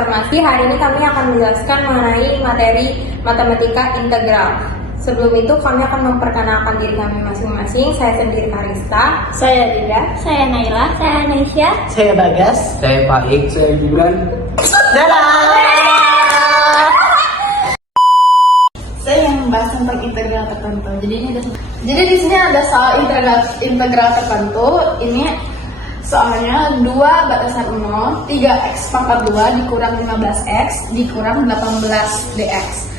Informasi. Hari ini kami akan menjelaskan mengenai materi matematika integral. Sebelum itu kami akan memperkenalkan diri kami masing-masing. Saya sendiri Karista, Saya Linda, saya Naila, saya Naisya, Saya Bagas. Saya Faik. Saya Gibran. saya yang membahas tentang integral tertentu. Jadi di sini ada soal integral tertentu. Ini soalnya 2 batasan 0, 3x pangkat 2 dikurang 15x dikurang 18 dx.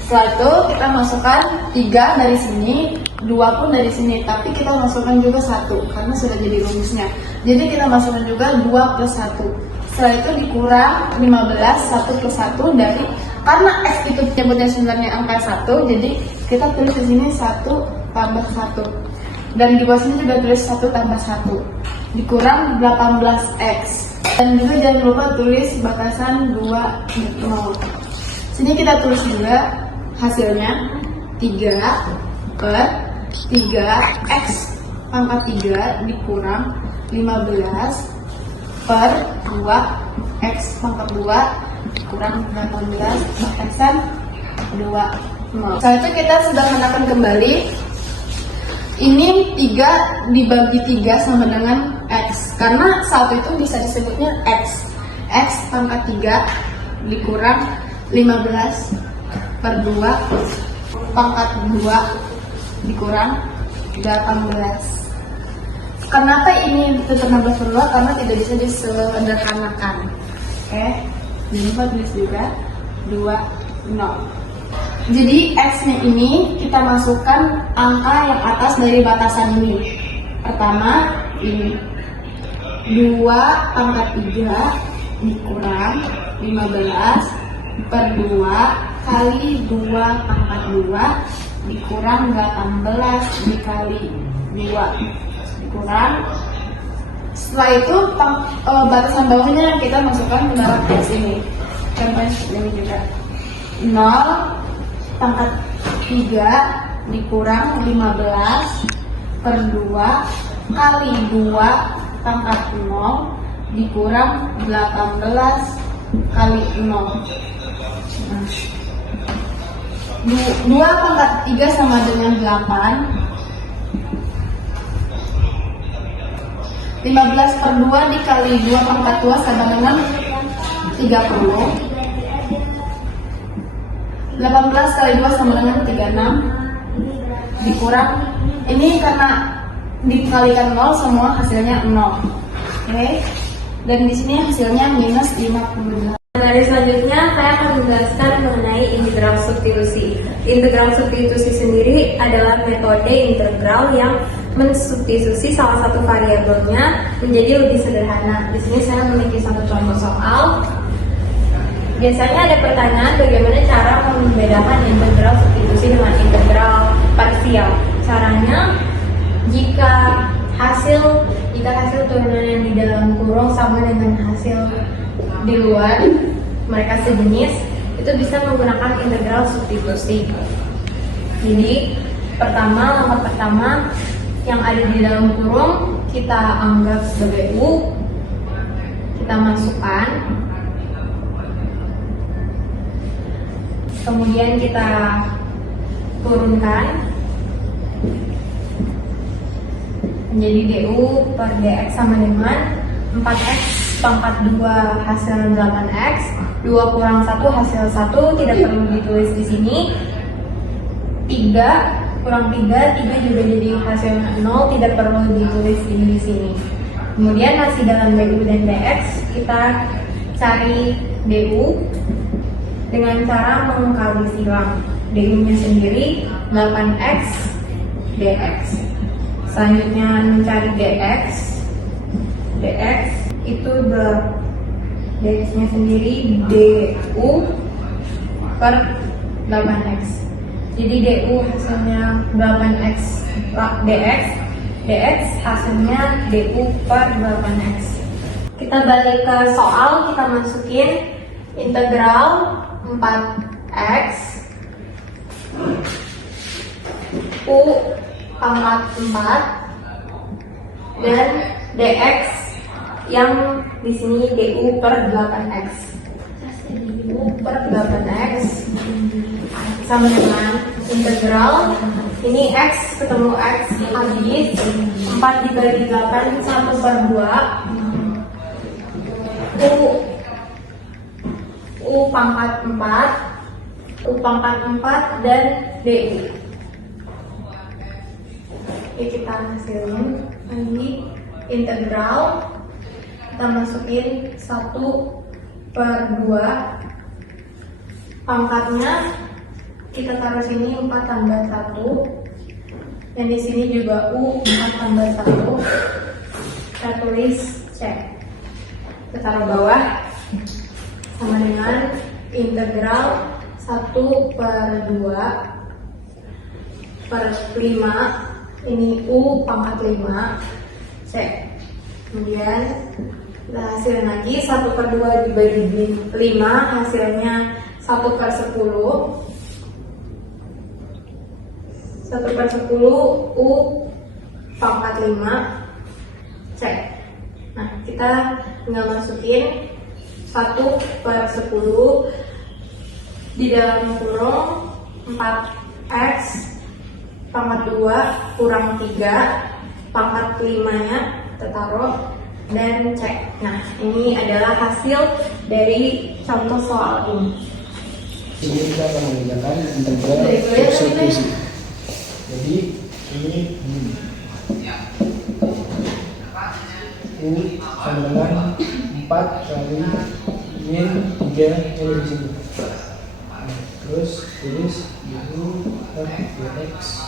Setelah itu kita masukkan 3 dari sini, 2 pun dari sini, tapi kita masukkan juga 1 karena sudah jadi rumusnya. Jadi kita masukkan juga 2 plus 1. Setelah itu dikurang 15, 1 plus 1 dari, karena x itu menyebutnya sebenarnya angka 1, jadi kita tulis di sini 1 tambah 1. Dan di bawah sini juga tulis 1 tambah 1 dikurang 18x. Dan juga jangan lupa tulis batasan 2 0. Sini kita tulis juga hasilnya 3 per 3x pangkat 3 dikurang 15 per 2x pangkat 2 dikurang 18 batasan 2 0. Setelah itu kita sudah menekan kembali. Ini 3 dibagi 3 sama dengan x, karena 1 itu bisa disebutnya x. X pangkat 3 dikurang 15 per 2 pangkat 2 dikurang 18. Kenapa ini tetap 16 per 2? Karena tidak bisa disederhanakan. Oke, jangan lupa tulis juga 2 0. Jadi x-nya ini kita masukkan angka yang atas dari batasan ini. Pertama ini 2 pangkat 3 dikurang 15 per 2 kali 2 pangkat 2 dikurang 18 dikali 2 dikurang. Setelah itu batasan bawahnya kita masukkan ke dalam x ini. Contohnya seperti ini juga. 0 pangkat 3 dikurang 15 per 2 kali 2 pangkat 0 dikurang 18 kali 0. 2 pangkat 3 sama dengan 8. 15 per 2 dikali 2 pangkat 2 sama dengan 30. 18 kali 2 sama dengan 36 dikurang, ini karena dikalikan 0 semua hasilnya 0. Oke. Dan di sini hasilnya minus 58. Dari selanjutnya saya akan menjelaskan mengenai integral substitusi. Integral substitusi sendiri adalah metode integral yang mensubstitusi salah satu variabelnya menjadi lebih sederhana. Di sini saya memiliki satu contoh soal. Biasanya ada pertanyaan bagaimana cara membedakan integral substitusi dengan integral parsial. Caranya, jika hasil turunan yang di dalam kurung sama dengan hasil di luar, mereka sejenis, itu bisa menggunakan integral substitusi. Jadi langkah pertama yang ada di dalam kurung kita anggap sebagai U, kita masukkan, kemudian kita turunkan menjadi du per dx sama dengan 4x pangkat 2 hasil 8x, 2 kurang 1 hasil 1, tidak perlu ditulis di sini. 3 kurang 3 juga jadi hasilnya 0, tidak perlu ditulis di sini. Kemudian masih dalam du dan dx, kita cari du dengan cara mengkali silang. Du-nya sendiri 8x dx. Selanjutnya mencari dx itu dx-nya sendiri du per 8x. Jadi du hasilnya 8x dx hasilnya du per 8x. Kita balik ke soal, kita masukin integral 4x u pangkat 4 dan dx yang di sini du per 8x. per 8x sama dengan integral ini x ketemu x habis 4 dibagi 8 1 per 2 U pangkat 4 dan DU. Oke, kita hasilin lagi integral, kita masukin 1 per 2 pangkatnya kita taruh sini 4 tambah 1 dan di sini juga U 4 tambah 1 kita tulis C, kita taruh bawah sama dengan integral 1 per 2 per 5 ini U pangkat 5 C. Kemudian kita hasilin lagi 1 per 2 dibagi 5 hasilnya 1 per 10 1 per 10 U pangkat 5 C. Nah, kita tinggal masukin 1 per 10 di dalam kurung 4x pangkat 2 kurang 3 pangkat 5 nya kita taruh dan cek. Nah, ini adalah hasil dari contoh soal ini. Ini kita akan mengerjakan integral substitusi. Jadi ini U sama dengan 4 kali min 3 yang di sini. Terus tulis U per dx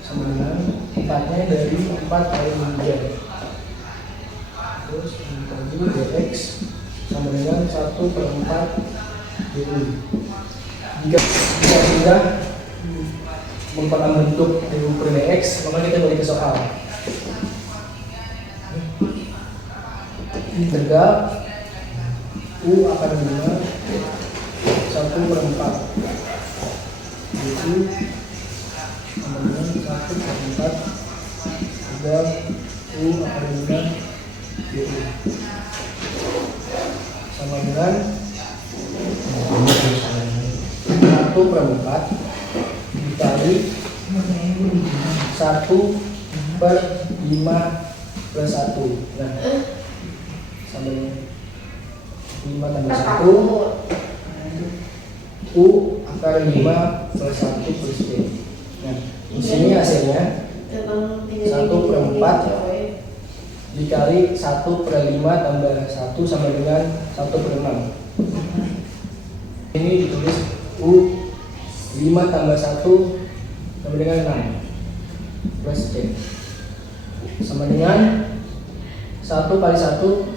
sama dengan 4-nya dari 4 kali min 3. Terus dibagi dx sama dengan 1 per 4 du. Jika sudah merupakan bentuk du per dx, maka kita balik ke soal. Integral U akan dengan 1 per 4 du sama dengan 1 per 4 dan U akan dengan du sama dengan 1 per 4 dikali 1 per 5 plus 1. Nah, sama dengan 5 tambah 1 U akar 5 plus 1 plus D. Nah, di sini hasilnya 1 per 4 dikali 1 per 5 tambah 1 sama dengan 1 per 6. Ini ditulis U 5 tambah 1 sama dengan 6 plus D sama dengan 1 kali 1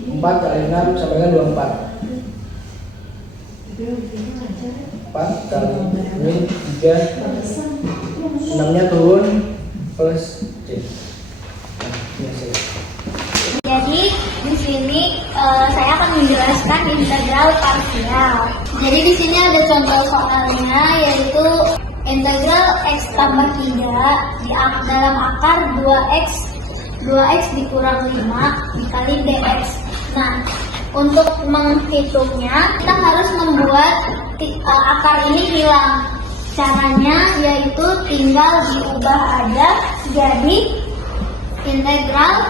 4 kali 6 sama dengan 24. 4 kali min 3 6 nya turun plus D. Jadi di sini saya akan menjelaskan integral parsial. Jadi di sini ada contoh soalnya yaitu integral x tambah 3 dalam akar 2x dikurang 5 dikali dx. Nah, untuk menghitungnya kita harus membuat akar ini hilang. Caranya yaitu tinggal diubah aja jadi integral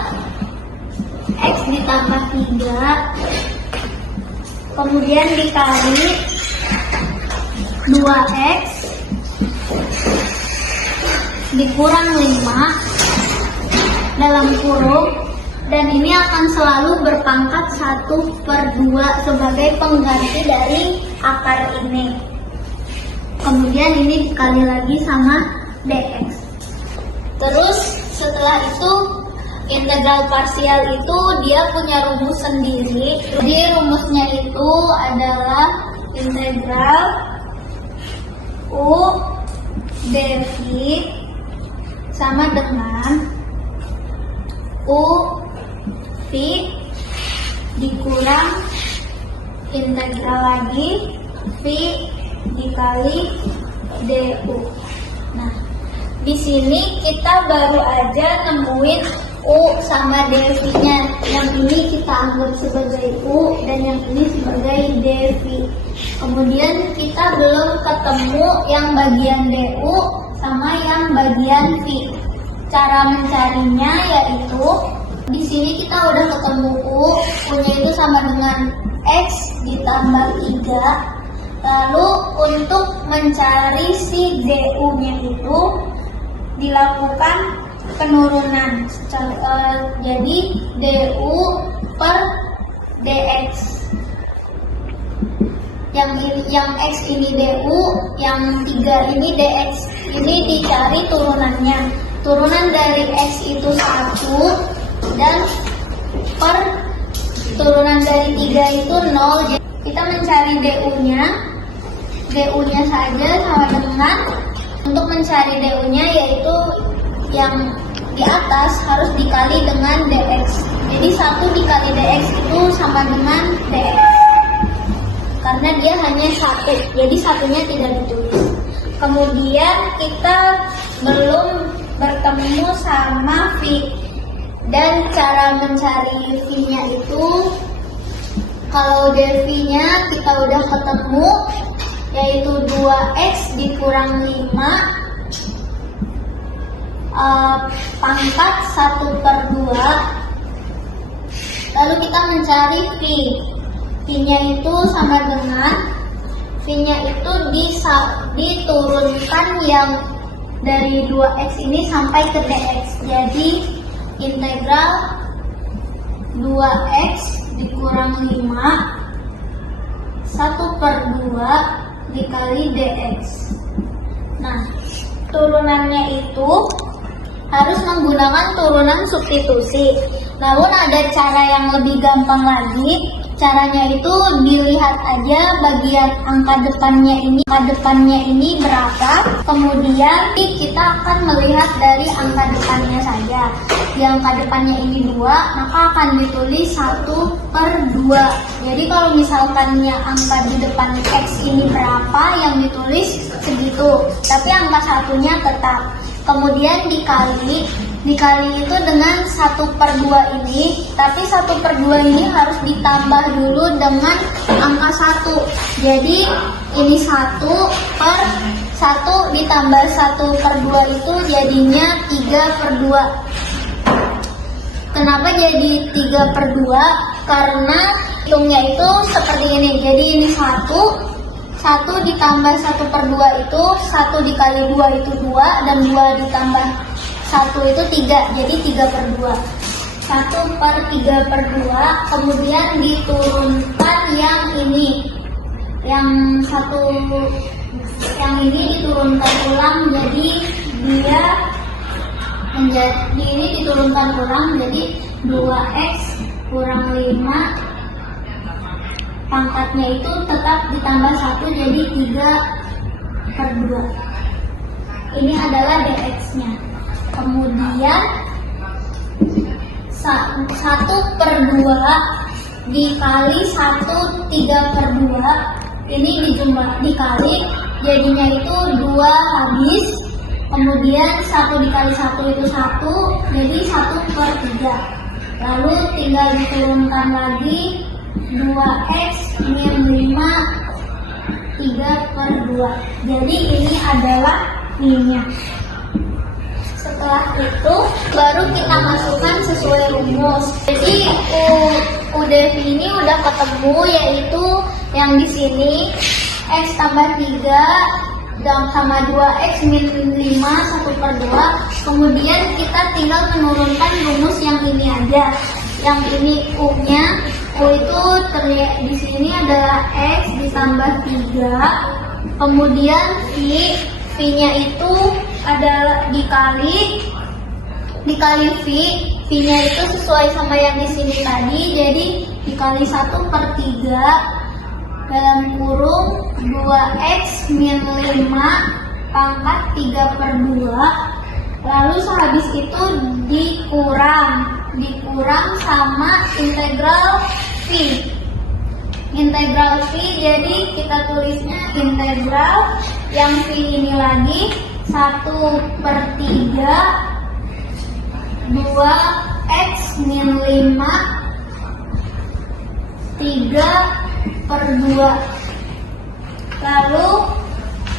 x ditambah 3 kemudian dikali 2x dikurang 5 dalam kurung, dan ini akan selalu berpangkat 1 per 2 sebagai pengganti dari akar ini. Kemudian ini dikali lagi sama dx. Terus setelah itu integral parsial itu dia punya rumus sendiri. Jadi rumusnya itu adalah integral U dv sama dengan U v dikurang integral lagi v dikali du. Nah, di sini kita baru aja nemuin U sama dv-nya. Yang ini kita anggap sebagai U dan yang ini sebagai dv. Kemudian kita belum ketemu yang bagian du sama yang bagian v. Cara mencarinya yaitu di sini kita udah ketemu U-nya itu sama dengan X ditambah 3. Lalu untuk mencari si DU-nya itu dilakukan penurunan. Jadi DU per DX. Yang X ini DU, yang 3 ini DX. Ini dicari turunannya. Turunan dari X itu 1 dan per turunan dari 3 itu 0. Jadi kita mencari DU-nya saja sama dengan, untuk mencari DU-nya yaitu yang di atas harus dikali dengan DX. Jadi 1 dikali DX itu sama dengan DX. Karena dia hanya 1, jadi satunya tidak ditulis. Kemudian kita belum bertemu sama V. Dan cara mencari V-nya itu, kalau dv-nya kita udah ketemu, yaitu 2x dikurang 5 pangkat 1/2. Lalu kita mencari v. V-nya itu sama dengan, V-nya itu diturunkan yang dari 2x ini sampai ke dx. Jadi integral 2x dikurang 5 1/2 dikali dx. Nah, turunannya itu harus menggunakan turunan substitusi. Namun ada cara yang lebih gampang lagi. Caranya itu dilihat aja bagian angka depannya ini berapa. Kemudian kita akan melihat dari angka depannya saja. Di angka depannya ini 2, maka akan ditulis 1/2. Jadi kalau misalkannya angka di depan X ini berapa, yang ditulis segitu. Tapi angka satunya tetap. Kemudian dikali itu dengan 1/2 ini, tapi 1/2 ini harus ditambah dulu dengan angka 1. Jadi ini 1/1 ditambah 1/2 itu jadinya 3/2. Kenapa jadi 3/2? Karena hitungnya itu seperti ini. Jadi ini 1 ditambah 1/2 itu 1 dikali 2 itu 2, dan 2 ditambah 1 itu 3, jadi 3/2. 1/3/2, kemudian diturunkan yang ini. Yang ini diturunkan ulang, jadi ini diturunkan ulang, jadi 2x kurang 5 pangkatnya itu tetap ditambah 1, jadi 3/2. Ini adalah dx-nya. Kemudian 1/2 dikali 1/3/2 ini dikali, jadinya itu 2 habis. Kemudian 1 dikali 1 itu 1, jadi 1/3. Lalu tinggal diturunkan lagi 2x min 5 3/2. Jadi ini adalah V-nya. Setelah itu baru kita masukkan sesuai rumus. Jadi UDV ini udah ketemu, yaitu yang di sini X tambah 3 dan sama 2x min 5 1/2. Kemudian kita tinggal menurunkan rumus yang ini aja. Yang ini U-nya, U itu terlihat di sini adalah X ditambah 3. Kemudian V-nya itu adalah dikali V. V-nya itu sesuai sama yang di sini tadi, jadi dikali 1/3 dalam kurung 2x min 5 pangkat 3/2. Lalu sehabis itu dikurang sama integral V. Integral V, jadi kita tulisnya integral yang V ini lagi 1/3 2x min 5 3/2. Lalu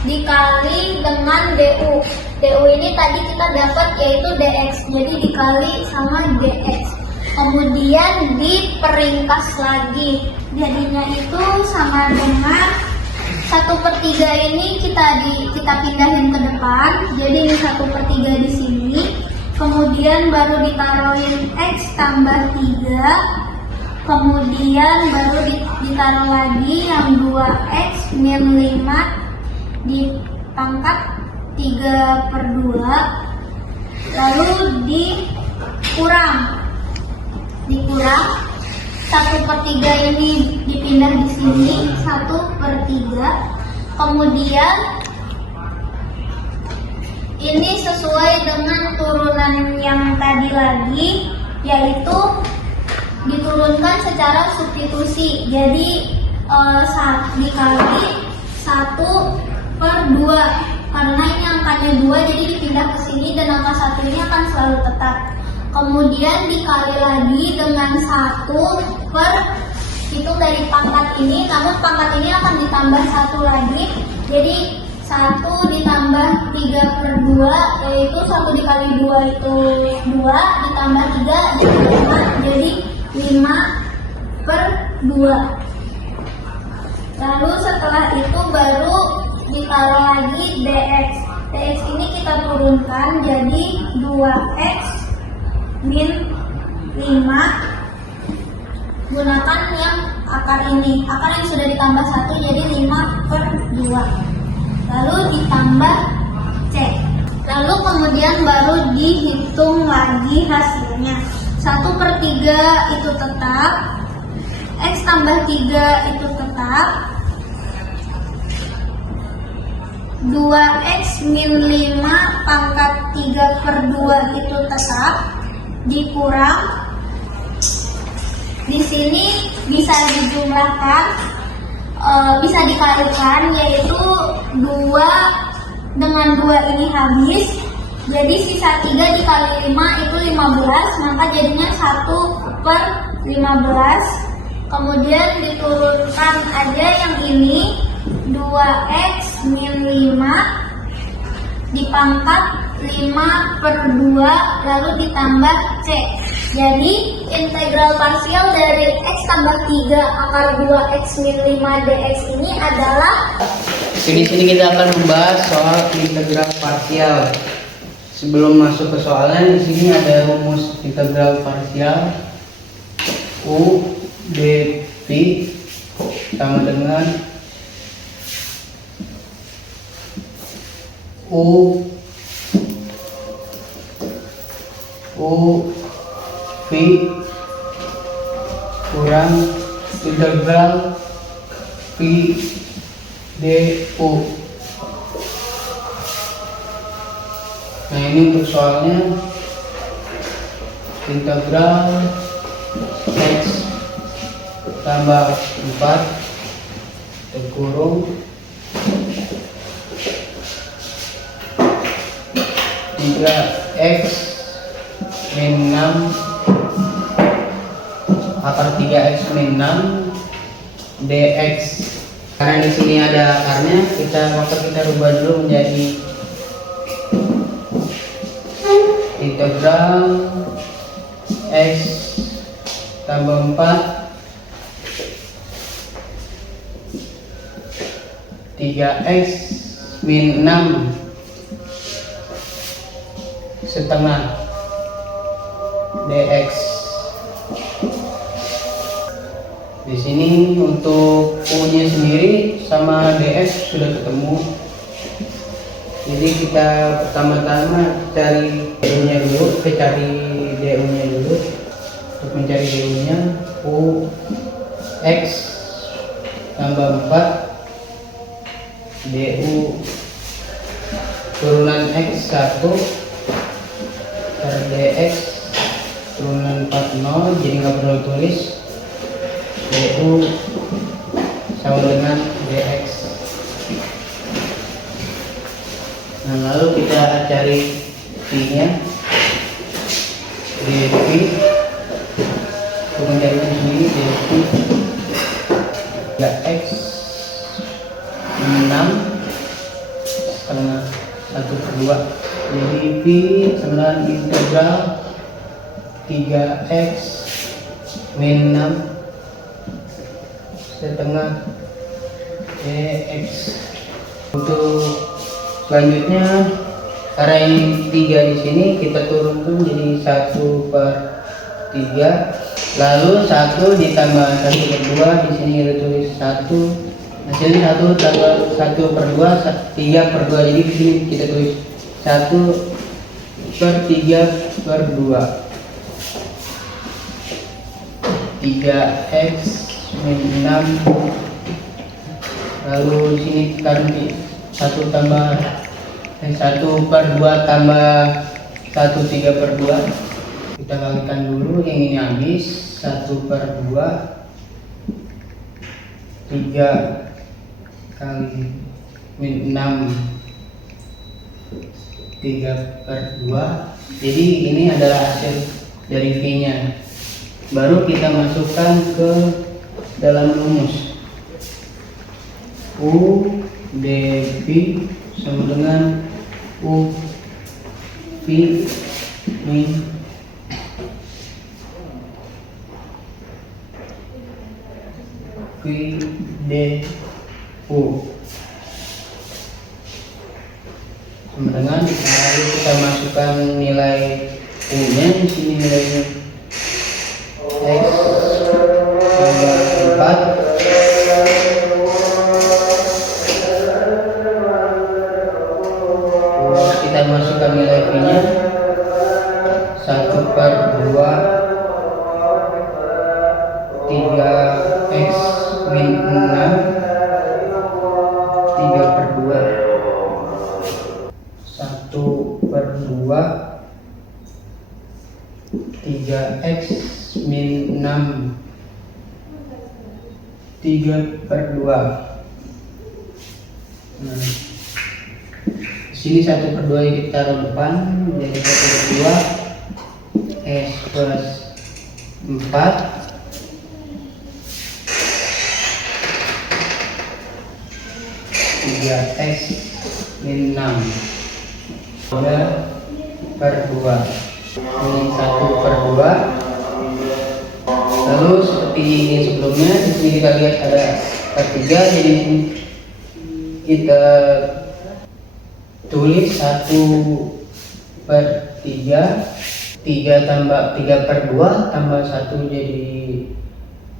dikali dengan DU. DU ini tadi kita dapat yaitu DX, jadi dikali sama DX. Kemudian diperingkas lagi, jadinya itu sama dengan 1/3 ini kita pindahin ke depan, jadi ini 1/3 di sini. Kemudian baru ditaruhin X tambah 3, kemudian baru ditaruh lagi yang 2x min 5 dipangkat 3/2, lalu dikurang 1/3 ini dipindah di sini 1/3. Kemudian ini sesuai dengan turunan yang tadi lagi, yaitu diturunkan secara substitusi. Jadi dikali 1/2, karena ini angkanya 2 jadi dipindah ke sini dan angka 1 ini akan selalu tetap. Kemudian dikali lagi dengan 1/hitung dari pangkat ini, namun pangkat ini akan ditambah 1 lagi. Jadi 1 ditambah 3/2, yaitu 1 dikali 2 itu 2, ditambah 3 jadi 5/2. Lalu setelah itu baru ditaruh lagi DX. DX ini kita turunkan jadi 2x min 5, gunakan yang akar ini, akar yang sudah ditambah 1 jadi 5/2, lalu ditambah C. Lalu kemudian baru dihitung lagi hasilnya. 1/3 itu tetap, X tambah 3 itu tetap, 2x min 5 pangkat 3/2 itu tetap, dikurang. Di sini bisa dijumlahkan, bisa dikalikan, yaitu 2 dengan 2 ini habis. Jadi sisa 3 dikali 5 itu 15, maka jadinya 1/15. Kemudian diturunkan aja yang ini, 2x min 5 dipangkat 5/2 lalu ditambah C. Jadi integral parsial dari x tambah 3 akar 2x min 5 dx ini adalah, di sini kita akan membahas soal integral parsial. Sebelum masuk ke soalnya, di sini ada rumus integral parsial U dv sama dengan U V kurang integral V du. Nah, ini untuk soalnya integral x tambah 4 terkurung 3x min 6 akar 3x min 6 dx. Karena di sini ada akarnya, maka kita rubah dulu menjadi integral x tambah 4 3x min 6 setengah dx. Di sini untuk U-nya sendiri sama dx sudah ketemu. Jadi kita pertama-tama cari U-nya dulu, cari du-nya dulu. Untuk mencari du-nya, U x tambah 4 du turunan x 1 per dx turunan 40, jadi nggak perlu tulis. Du sama dengan dx. Nah, lalu kita cari V-nya. dv kemudian di sini dv 3x 6 setengah 1/2. Jadi V sama dengan integral 3x min 6 setengah dx. Untuk selanjutnya karena ini 3 di sini kita turunkan jadi 1/3, lalu 1 ditambah 1/2 di sini kita tulis 1, hasilnya 1 tambah 1/2 3/2, jadi di sini kita tulis 1/3/2 3x min 6, lalu di sini karena 1 tambah 1/2 tambah 1/3/2 kita kalikan dulu, yang ini habis 1/2 3 kali min 6 3/2. Jadi ini adalah hasil dari V nya. Baru kita masukkan ke dalam rumus. U dV sama dengan U V min V D U sama dengan, lalu kita masukkan nilai U nya, di sini nilainya X tambah 4 terus kita masukkan nilai V nya 1/2 3x min 6 3/2 1/2 3x min 6 3/2. Nah, sini 1/2 yang kita taruh depan, jadi 1/2 S plus 4 3x min 6 3/2, ini 1/2. Lalu seperti sebelumnya, di sini kita lihat ada per 3, jadi kita tulis 1/3 3 tambah 3/2 tambah 1 jadi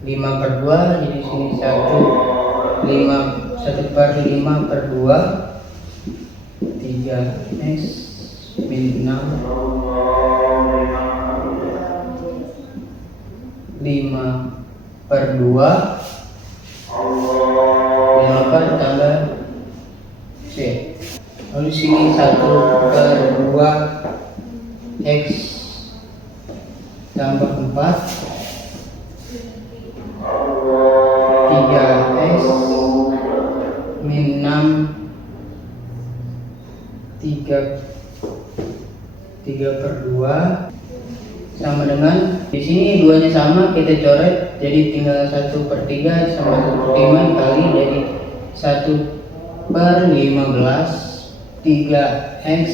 5/2, jadi sini 1/5/2 3x min 6 5/2 5 tambah C, lalu sini 1/2 X tambah 4 3x min 6 3/2 sama dengan, di sini duanya sama kita coret, jadi tinggal 1/3 sama 1/5 kali, jadi 1/15 3x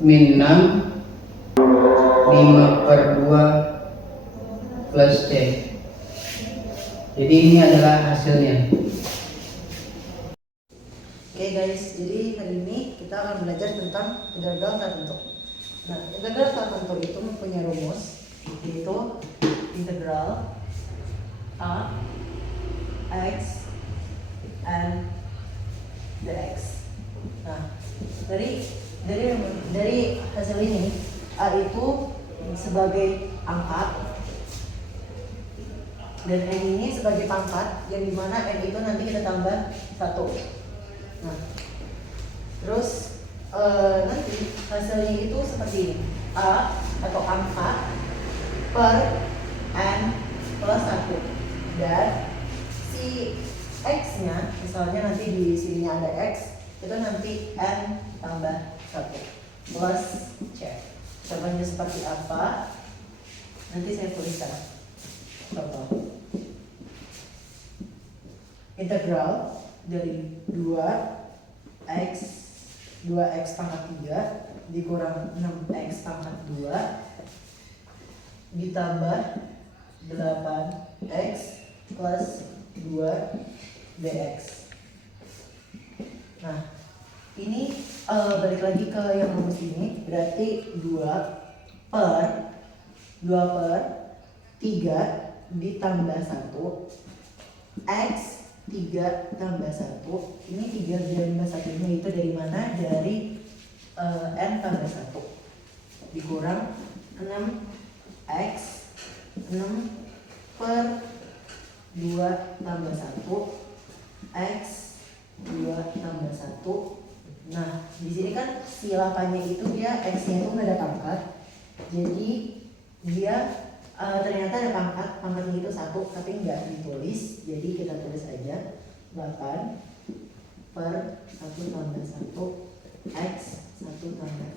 min 6 5/2 plus C. Jadi ini adalah hasilnya. Oke guys, jadi hari ini kita akan belajar tentang integral tertentu. Nah, integral tertentu itu mempunyai rumus, yaitu integral A X and dx. Nah, dari hasil ini, A itu sebagai angka dan N ini sebagai pangkat, yang dimana N itu nanti kita tambah 1. Nah, terus nanti hasilnya itu seperti ini, A atau angka per N plus 1, dan si X nya, misalnya nanti di sininya ada X, itu nanti N tambah 1 plus C. Contohnya seperti apa? Nanti saya tuliskan. Contoh. Integral dari 2x pangkat 3 dikurang 6x pangkat 2 ditambah 8x plus 2 dx. Nah, ini balik lagi ke yang rumus ini, berarti 2 per 3 ditambah 1 x 3 tambah 1. Ini 3 ditambah 1 nya itu dari mana? Dari n tambah 1 dikurang 6x 6 per 2 tambah 1 x 2 tambah 1. Nah, di sini kan si 8-nya itu dia x-nya itu nggak ada pangkat. Jadi dia ternyata ada pangkatnya itu 1 tapi nggak ditulis. Jadi kita tulis aja 8 per 1 tambah 1 x 1 tambah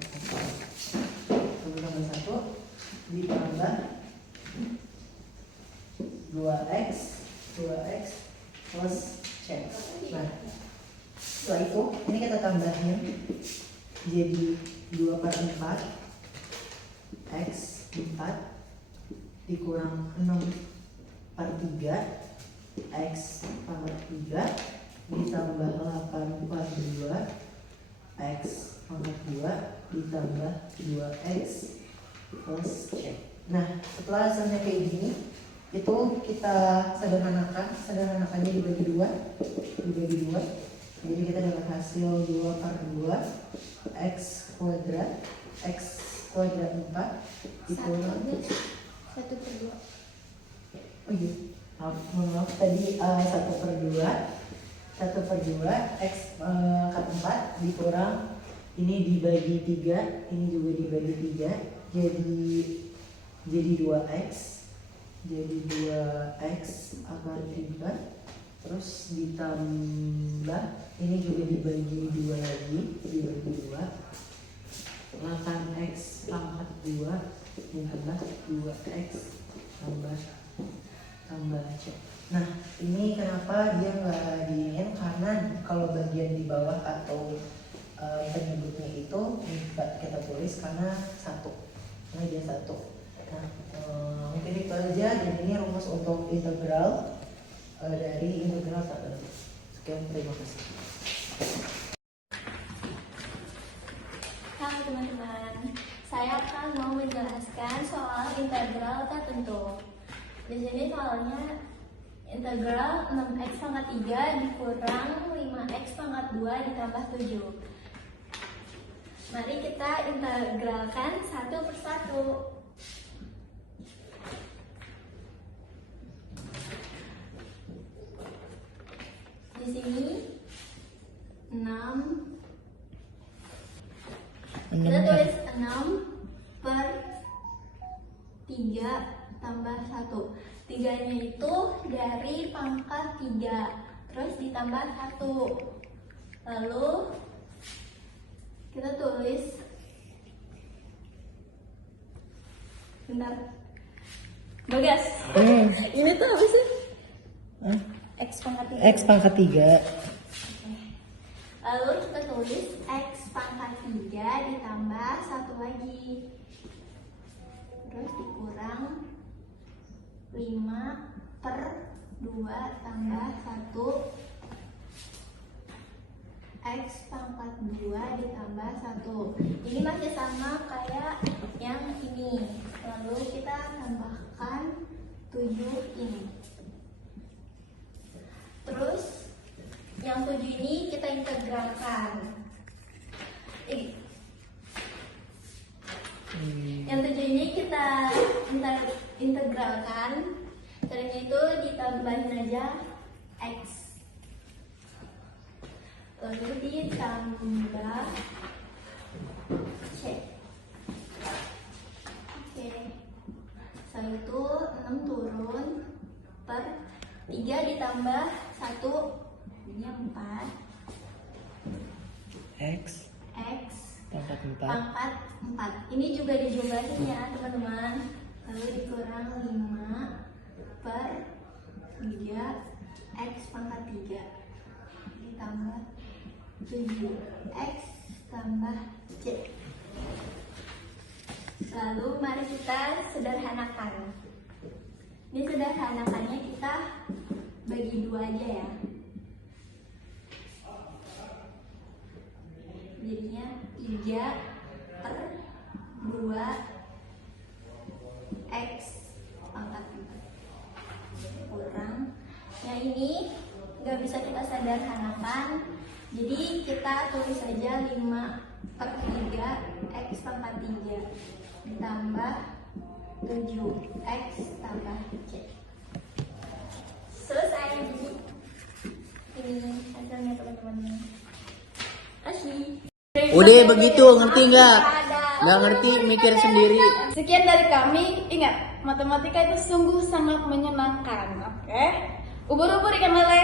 1 tambah 1 ditambah 2x plus c. Nah, setelah itu ini kita tambahin jadi 2 per 4 x 4 dikurang 6 per 3 x pangkat 3 ditambah 8 per 2 x pangkat 2 ditambah 2x plus c. Nah, setelah hasilnya kayak gini, itu kita sederhanakannya dibagi 2. Jadi kita dapat hasil 2 per 2 x kuadrat 4 dikurang 1 per 2. oh iya, maaf tadi 1 per 2 x kat 4 dikurang ini dibagi 3, ini juga dibagi 3, jadi 2x, akar 3, terus ditambah ini juga dibagi 2 lagi, dibagi 2, 8x pangkat 2 ditambah 2x tambah c. Nah, ini kenapa dia nggak diinin, karena kalau bagian di bawah atau penyebutnya itu kita tulis karena 1, nah dia 1. Nah, mungkin itu aja, dan ini rumus untuk integral dari integral 1. Sekian, terima kasih. Halo teman-teman, saya akan mau menjelaskan soal integral tertentu. Di sini soalnya integral 6x pangkat 3 dikurang 5x pangkat 2 ditambah 7. Mari kita integralkan satu persatu. Di sini 6, kita tulis 6 per 3 tambah 1. 3-nya itu dari pangkat 3, terus ditambah 1. Lalu kita tulis, bentar, Bagas, ini tuh apa sih? X pangkat 3. X pangkat 3. Lalu kita tulis X pangkat 3 ditambah 1 lagi, terus dikurang 5 per 2 tambah 1 X pangkat 2 ditambah 1. Ini masih sama kayak yang ini. Lalu kita tambahkan 7 ini. Terus yang 7 ini kita integralkan. Yang 7 ini kita integralkan. Caranya itu ditambahin aja X. Lalu ditambah C. Oke. Setelah itu 6 turun per 3 ditambah 1, ini 4. X X pangkat pangkat 4. Ini juga dijumlahin ya teman-teman. Lalu dikurang 5 per 3 X pangkat 3 ditambah 7 X tambah C. Lalu mari kita sederhanakan. Ini sederhanakannya kita bagi 2 aja ya. Jadinya 3 per 2 X pangkat 4 kurang. Yang ini nggak bisa kita sederhanakan, jadi kita tulis saja 5 per 3 X pangkat 3 ditambah 7 X tambah C. Selesai. Jadi ini hasilnya teman-teman. Asli. Udah begitu, ngerti nggak? Nggak ngerti, mikir sendiri. Sekian dari kami. Ingat, matematika itu sungguh sangat menyenangkan. Oke? Ubur-ubur ikan lele.